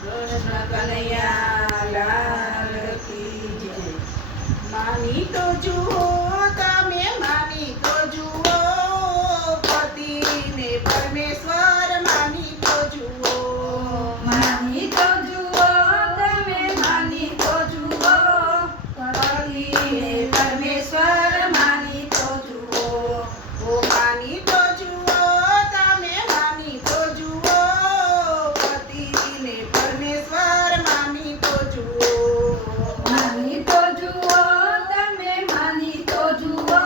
કૃષ્ણ કનૈયા લાલ કી જય. માની તો જુઓ તમે, માની તો જુઓ, પતિને પરમેશ્વર માની તો જુઓ. માની તો જુઓ તમે, માની તો જુઓ, પતિને પરમેશ્વર માની તો જુઓ. ઓ માની તો જુઓ તમે, માની તો જુઓ, પતિને પરમેશ્વર માની તો જુઓ. માની તો જુઓ તમે, માની તો જુઓ,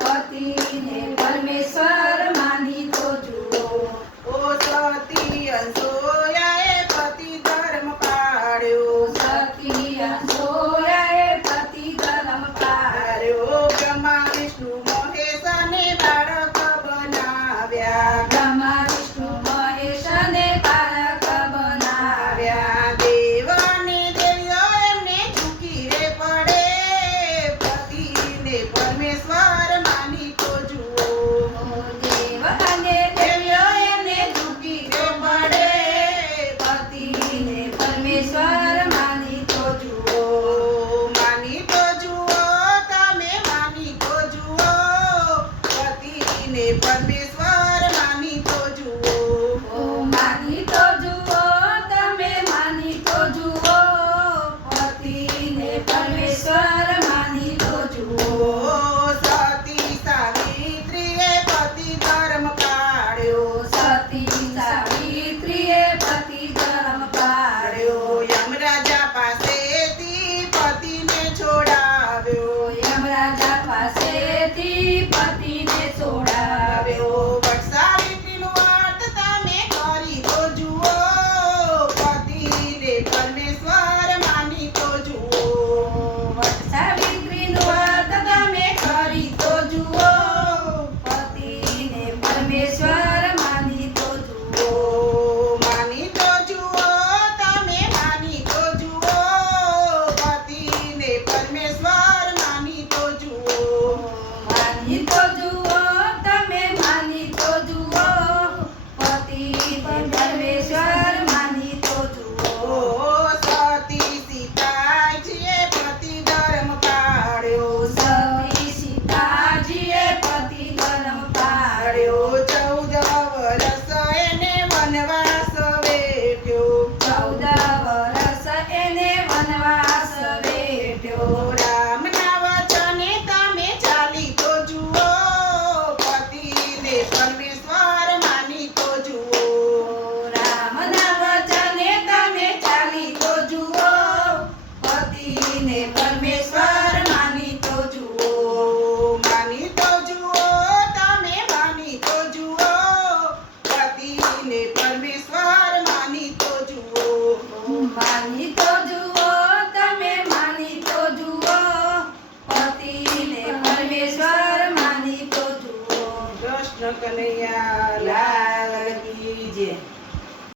પતિને પરમેશ્વર માની તો જુઓ. ઓ સતી અંસોયાએ પતિ ધર્મ પાળ્યો. સખિયા સોયાએ પતિ ધર્મ પાળ્યો. બ્રહ્મા વિષ્ણુ મહેશ અને બાળક બનાવ્યા. બ્રહ્મા વિષ્ણુ મહેશને બાળક બનાવ્યા. દેવ અને દેવીઓ એમને ઝૂકી રે પડે, પતિને પરમેશ્વર માની તો જુઓ. દેવ અને દેવીઓ એને ઝૂકી રે પડે, પતિને પરમેશ્વર માની તો જુઓ. માની તો જુઓ તમે, માની તો જુઓ, પતિને પરમેશ્વર માની તો જુઓ. ઓ માની તો જુઓ તમે, માની તો જુઓ, પતિને પરમેશ્વર માની તો જુઓ. સતી સાવિત્રીએ પતિ ધર્મ પાળ્યો. સતી સાવિત્રીએ પતિ ધર્મ પાળ્યો. યમરાજા પાસેથી પતિને છોડાવ્યો. યમરાજા પાસેથી પતિને છોડાવ્યો. વટ સાવિત્રીનું વ્રત તમે કરી તો જુઓ, પતિને પરમેશ્વર માની તો જુઓ. વટ સાવિત્રીનું વ્રત તમે કરી તો જુઓ, પતિને પરમેશ્વર માની તો જુઓ. માની તો જુઓ તમે, માની તો જુઓ, પતિને પરમેશ્વર માની તો જુઓ. માની તો જુઓ તમે, માની તો જુઓ, પતિને પરમેશ્વર માની તો જુઓ. સતી સીતાજીએ પતિ ધર્મ પાળ્યો. સતી સીતાજીએ પતિ ધર્મ પાળ્યો. 14 વર્ષ એને વનવાસ વેઠ્યો. 14 વર્ષ એને વનવાસ વેઠ્યો. રામના વચને તમે ચાલી તો જુઓ, પતિને પરમેશ્વર માની તો જુઓ. રામના વચને તમે ચાલી તો જુઓ, પતિને પરમેશ્વર માની તો જુઓ. માની તો જુઓ તમે, માની તો જુઓ, પતિને પરમેશ્વર માની તો જુઓ. માની તો જુઓ તમે, માની તો જુઓ, પતિને પરમેશ્વર માની તો જુઓ. કૃષ્ણ કનૈયા લાલ